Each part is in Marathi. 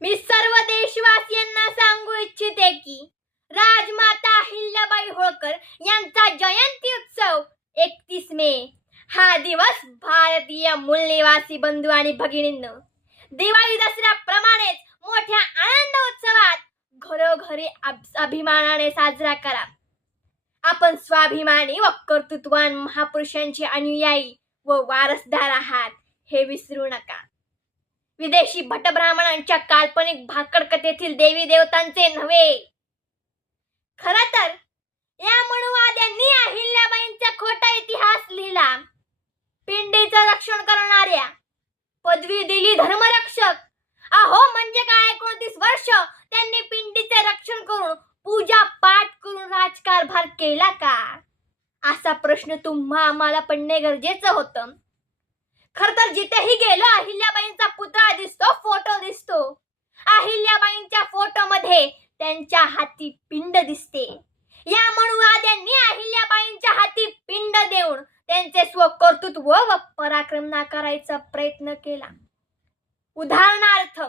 मी सर्व देशवासियांना सांगू इच्छिते की राजमाता अहिल्याबाई होळकर यांचा जयंती उत्सव एकतीस मे. हा दिवस भारतीय मूलनिवासी बंधू आणि भगिनींनो दिवाळी दसऱ्याप्रमाणेच मोठ्या आनंद उत्सवात घरोघरी अभ- अभिमानाने साजरा करा. आपण स्वाभिमानी व कर्तृत्वान महापुरुषांचे अनुयायी व वारसदार आहात हे विसरू नका. विदेशी भटब्राह्मणांच्या काल्पनिक भाकड कथेतील देवी देवतांचे नव्हे. खर तर या मनुवाद्यांनी अहिल्याबाईंचा खोटा इतिहास लिहिला. पिंडीचं रक्षण करणाऱ्या पदवी दिली धर्मरक्षक. अहो म्हणजे काय? एकोणतीस वर्ष त्यांनी पिंडीचे रक्षण करून पूजा पाठ करून राजकारभार केला का? असा प्रश्न तुम्हा आम्हाला पडणे गरजेचं होतं. खर तर जिथेही गेलो अहिल्याबाईंचा पुतळा दिसतो फोटो दिसतो. अहिल्याबाईंच्या फोटो मध्ये त्यांच्या हाती पिंड दिसते. या मनुवाद्यांनी अहिल्याबाईंच्या हाती पिंड देऊन त्यांचे स्वकर्तृत्व व पराक्रम नाकारायचा प्रयत्न केला. उदाहरणार्थ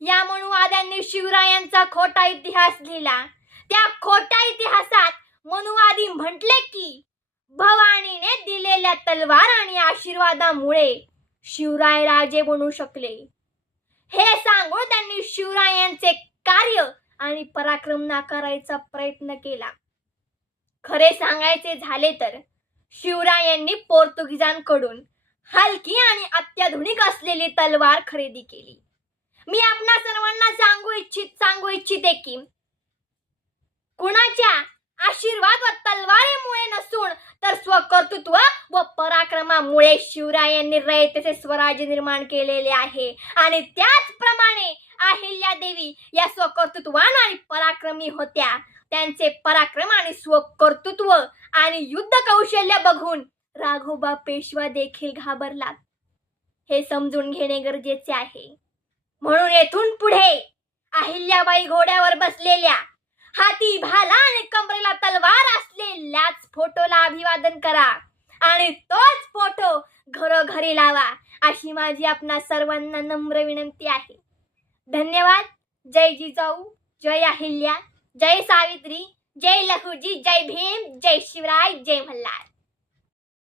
या मनुवाद्यांनी शिवरायांचा खोटा इतिहास लिहिला. त्या खोट्या इतिहासात मनुवादी म्हटले की भवानीने दिलेल्या तलवार आणि आशीर्वादामुळे शिवराय राजे बनू शकले. हे सांगून त्यांनी शिवरायांचे कार्य आणि पराक्रम नाकारायचा प्रयत्न केला. खरे सांगायचे झाले तर शिवरायांनी पोर्तुगीजांकडून हलकी आणि अत्याधुनिक असलेली तलवार खरेदी केली. मी आपणा सर्वांना सांगू इच्छित सांगू इच्छिते की कुणाच्या आशीर्वाद व तलवारीमुळे नसून तर स्वकर्तृत्व व पराक्रमामुळे शिवरायांनी रयतेचे स्वराज्य निर्माण केलेले आहे. आणि त्याचप्रमाणे अहिल्या देवी या स्वकर्तृत्वान आणि पराक्रमी होत्या. त्यांचे पराक्रम आणि स्वकर्तृत्व आणि युद्ध कौशल्य बघून राघोबा पेशवा देखील घाबरला. हे समजून घेणे गरजेचे आहे. म्हणून येथून पुढे अहिल्याबाई घोड्यावर बसलेल्या हाती भाला आणि कमरेला तलवार असलेल्याच अभिवादन करा आणि तोच फोटो घरोघरी लावा अशी माझी आपणा सर्वांना नम्र विनंती आहे. धन्यवाद. जय जिजाऊ. जय अहिल्या. जय सावित्री. जय लखुजी. जय भीम. जय शिवराय. जय मल्हार.